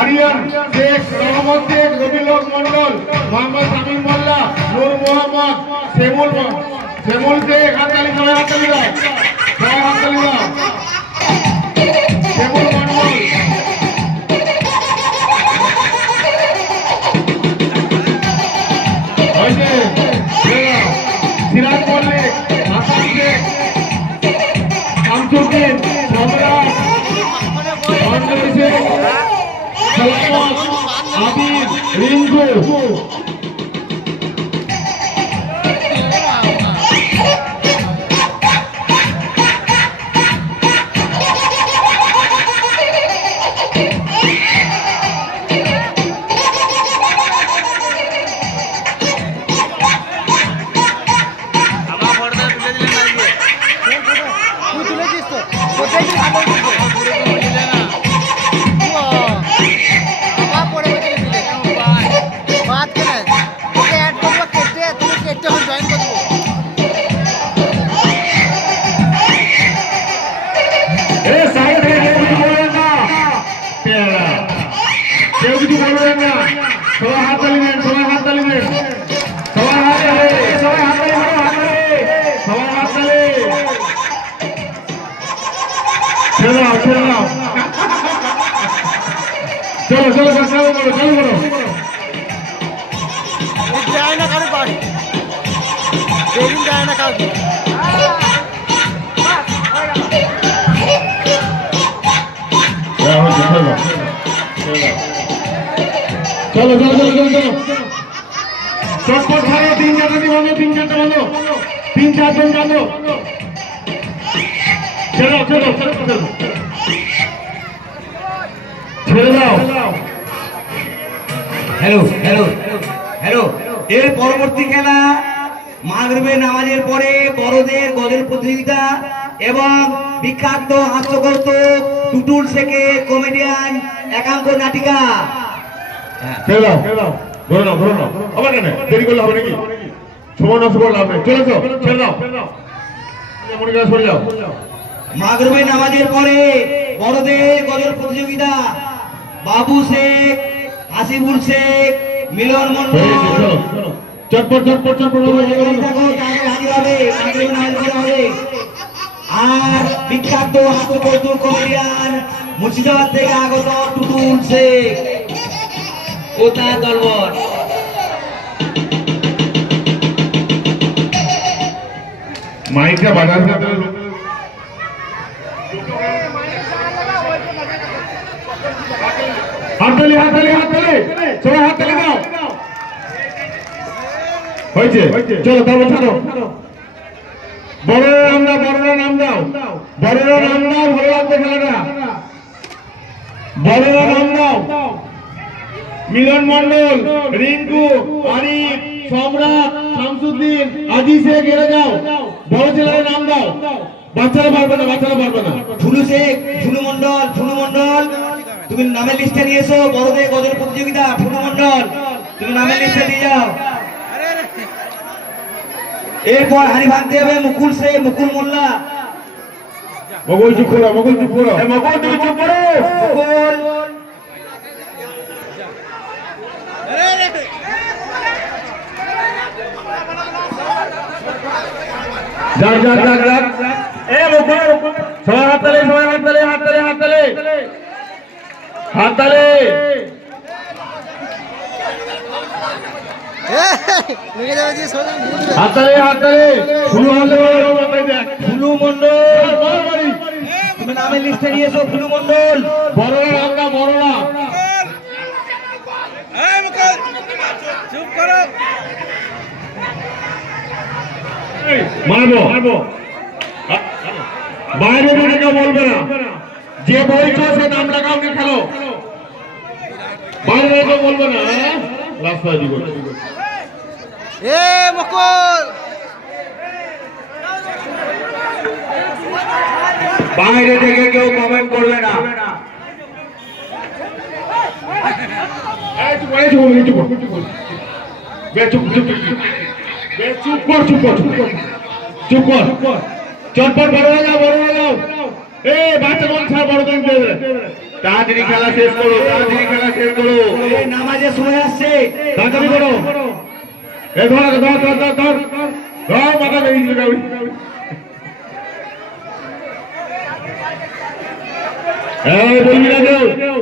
আরিয়ান শেখ, রহমত শেখ, রবিউল মন্ডল, মোহাম্মদ শামীম মোল্লা, নূর মোহাম্মদ, শ্যামল শেখ। হাততালি, সবাই হাততালি দাও, সবাই হাততালি দাও। শ্যামল মন্ডল, সিরাজ মল্লিক, হাসান শেখ, শামসুদ্দিন, সম্রাট, অঞ্জলি শেখ, সালামত, আবির, রিঙ্কু। কেউ কিছু বলবেন না, সবাই হাততালি দেন, সবাই হাততালি দেন, সবাই হাততালি, সবাই হাততালি, সবাই হাততালি। ছেড়ে দাও, ছেড়ে দাও। চলো চলো চালু করো, চালু করো। যায় না কারো বাড়ি, যেদিন যায় না কাউকে। চলো চলো চলো চলো চলো, চটপট ছাড়ো। 3-4টা বন্ধ, 3-4টা বন্ধ, 3-4জন বন্ধ। ছেড়ে দাও, ছেড়ে দাও, ছেড়ে দাও, ছেড়ে দাও। Hello hello hello. এর পরবর্তী খেলা মাগরিবের নামাজের পরে বড়দের গজল প্রতিযোগিতা এবং বিখ্যাত হাস্যকৌতুক টুটুল শেখের কমেডিয়ান একাঙ্ক নাটিকা। ছেড়ে দাও, ছেড়ে দাও, ধরে নাও, ধরে নাও। আবার কেন দেরি করলে হবে নাকি? সময় নষ্ট করলে হবে। চলেছো, ছেড়ে দাও, মনে করে সরে যাও। মাগরিবের নামাজের পরে বড়দের গজল প্রতিযোগিতা বাবু শেখ, হাসিবুল শেখ, মিলন মন্ডল। চটপট চটপট চটপট হবে। আর বিখ্যাত হাস্যকৌতুক কমেডিয়ান মুর্শিদাবাদ থেকে আগত টুটুল শেখ ও তার দলবল। মাইকটা বাজার সাথে হাততালি, হাততালি, হাততালি, সবাই হাততালি দাও। হয়েছে, চলো তারপর ছাড়ো। বড়রা নাম দাও, বড়রা নাম দাও, বড়রা নাম দাও। ভালো লাগবে খেলাটা। বড়রা নাম দাও। মিলন মন্ডল, রিঙ্কু, আরিফ, সম্রাট, শামসুদ্দিন, আজি শেখ। এরা যাও, বড় ছেলের নাম দাও। বাচ্চারা পারবে না, বাচ্চারা পারবে না। ঝুলু শেখ, ঝুলু মন্ডল, ঝুলু মন্ডল তুমি নামের লিস্টে নিয়ে এসো। বড়দের গজল প্রতিযোগিতা ঝুলু মন্ডল তুমি নামের লিস্টে নিয়ে যাও। এরপর হাড়ি ভাঙতে হবে মুকুল শেখ, মুকুল মোল্লা। মগল চুপ করো, মগল চুপ করো, মগল তুমি চুপ করো। মুকুল যাক যাক যাক যাক। এ মুকুল, সবাই হাততালি, সবাই হাততালি, হাততালি, হাততালি, হাততালি। হাততালি, হাততালি। শুরু হলো। ফুলু মন্ডল তুমি নামের লিস্টে নিয়ে এসো। ফুলু মন্ডল বড়রা নাম দাও, বড়রা। চুপ করো। মারবো, বাইরে বেরিয়ে কেউ বলবে না। যে বলছো সে নাম লাগাও, কে খেলো। বাইরে কেউ বলবে না। রাস্তায় দিকে এ মুকুল, বাইরে থেকে কেউ কমেন্ট করবে না। চটপট বড় হয়ে যাও, বড় হয়ে যাও। এ বাচ্চা কোন ছাড়, বড় কোন তাড়াতাড়ি খেলা শেষ করো, তাড়াতাড়ি খেলা শেষ করো, এই নামাজের সময় আসছে, তাড়াতাড়ি করো। এ ধর ধর ধর ধর ধর ধর মাথা বেরিয়ে যাবে। এই বলবি না কেউ।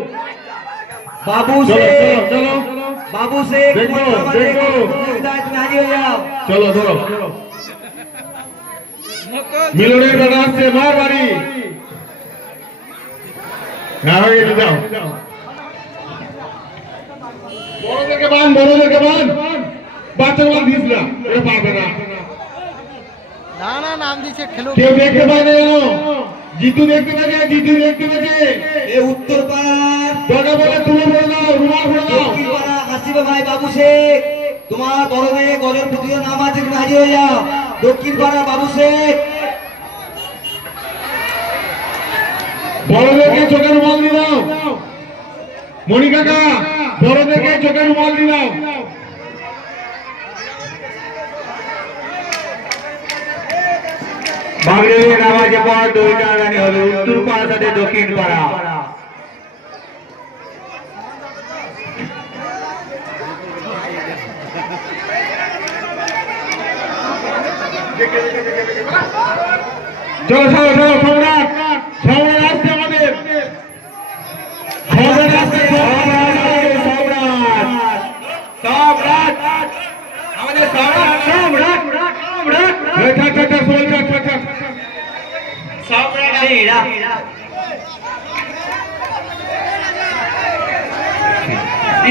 বাবু চলো শেখ, চলো বাবু শেখ, দেখো, তোমার নামাজের দেখো। প্রতিযোগিতায় তুমি হাজির হয়ে যাও। চলো ধরো। মিলনের বেলা আসছে, মার বাড়ি। হ্যাঁ হয়ে গেছে, যাও। বড়দেরকে বান, বড়দেরকে বান। বাচ্চাগুলো দিস না, এটা পারবে না। না না নাম দিছে খেলো কেউ দেখতে পায় না জানো? জিতু দেখতে পেয়েছে, জিতু দেখতে পেয়েছে। এ উত্তর পাড়ার দরকার বলে তুলে পড়ে দাও, রুমাল পড়ে দাও। দক্ষিণ পাড়া হাসিবা ভাই বাবু শেখ, তোমার বড় মেয়ে গজল প্রতিযোগিতা নাম আছে, তুমি হাজির হয়ে যাও। দক্ষিণ পাড়া বাবু শেখ, বড়দেরকে চোখের রুমাল দিয়ে দাও। মণি কাকা, বড়দেরকে চোখের রুমাল দিয়ে দাও। বাগড়ে নামাজে পর দুইটা রানি হবে, উত্তর পাড়া সাথে দক্ষিণ পাড়া। চলো চলো চলো, সম্রাট, সম্রাট আসছে আমাদের। সম্রাট আসছে, সম্রাট, আমাদের সম্রাট, সম্রাট, সম্রাট। ছাড় ছাড় ছাড়, সোহেল ছাড় ছাড় ছাড়। সম্রাট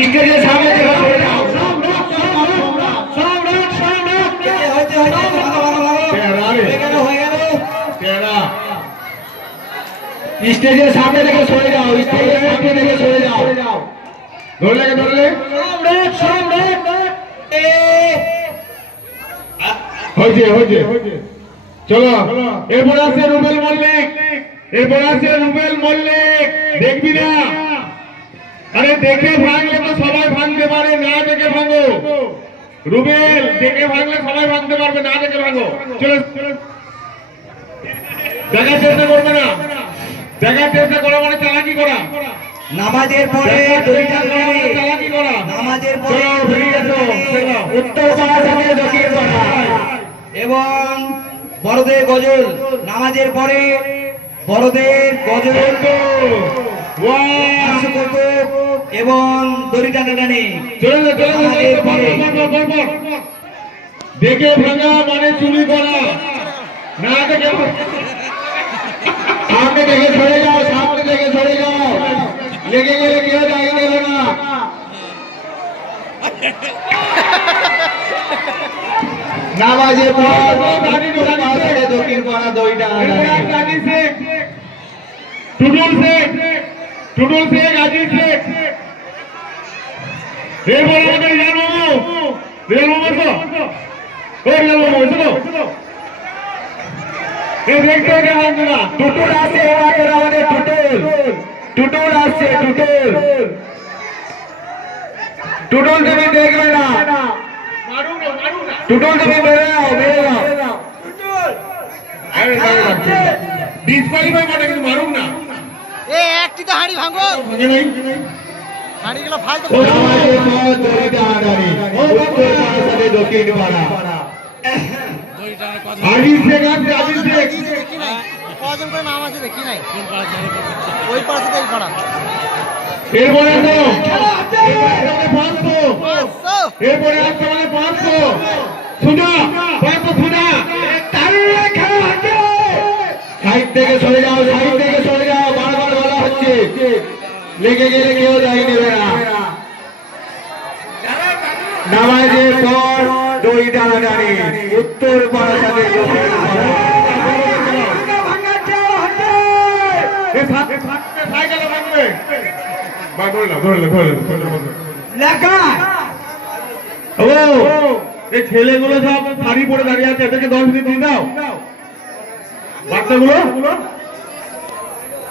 স্টেজের সামনে থেকে সরে যাও। সম্রাট, সম্রাট, সম্রাট, সম্রাট। হয়েছে হয়েছে, ভালো ভালো ভালো তেরা রে। হয়ে গেল হয়ে গেল। তেরা। স্টেজের সামনে থেকে সরে যাও, স্টেজের সামনে থেকে সরে যাও। ধরলে কে ধরলে? সম্রাট, সম্রাট। হয়েছে হয়েছে, চলো। এরপরে আছে রুবেল মল্লিক, এরপরে আছে রুবেল মল্লিক। দেখবি না? আরে দেখে ভাঙলে তো সবাই ভাঙতে পারে, না দেখে ভাঙো। রুবেল, দেখে ভাঙলে সবাই ভাঙতে পারবে, না দেখে ভাঙো। চলো চলো, দেখার চেষ্টা করবে না, দেখার চেষ্টা করা মানে চালাকি করা। নামাজের পরে দেখার দুইটা চেষ্টা করা মানে রানি, চালাকি করা। নামাজের পরে চলো, বেরিয়ে এসো, চলো। উত্তর পাড়া সাথে দক্ষিণ পাড়া এবং বড়দের গজল নামাজের পরে বড়দের গজল ওয়াও! এবং দড়ি টানাটানি চলে চলে নামাজের পরে দেখে ভাঙা মানে চুরি করা, না দেখে সামনে থেকে সরে যাও, সামনে থেকে সরে যাও। লেগে গেলে কেউ জায়গা দেবে না। নামাজের পর দক্ষিণ পাড়া দড়ি টানাটানি টুটুল শেখ, টুটুল শেখ, আজিজ শেখ। এরপর আমাদের রিয়াল মামু, রিয়াল মামু এসো। ও রিয়াল মামু এসো। এ দেখতে হবে ভাঙবে না। টুটুল আছে এবার আমাদের টুটুল, টুটুল আসছে টুটুল, টুটুল তুমি দেখবে না, মারুক না, মারুক না। টুটুল তুমি বেড়ে যাও বেড়ে যাও। ডিসকালিফাই মানে কিন্তু মারুক না। এ একটি তো হাঁড়ি ভাঙো, ভাঙে নাই। হাঁড়ি গুলো ফালতু নামাজের পর দড়ি টানাটানি, উত্তর পাড়া সাথে দক্ষিণ পাড়া। আজিজ শেখ আছে, আজিজ শেখ। দেখি নাই কজন করে নাম আছে দেখি নাই ওই পাড়া থেকে এই পাড়া এরপরে তো পাঁচশো, 500 এরপরে আসতে মানে 500 সুজা, 500 সুজা। সাইড থেকে সরে যাও, সাইড থেকে সরে যাও, বারবার বলা হচ্ছে লেগে গেলে কেউ দায়ী নেবে না। নামাজের পর দড়ি টানাটানি, উত্তর পাড়া সাথে দক্ষিণ পাড়া। এ সাইকেলে ভাঙবে। বা ধরলাম, ধরলাম, ধরলাম, ধরলাম। ও, এই ছেলেগুলো সব শাড়ি পরে দাঁড়িয়ে আছে, এদেরকে 10 মিনিট দিয়ে দাও। বাচ্চাগুলো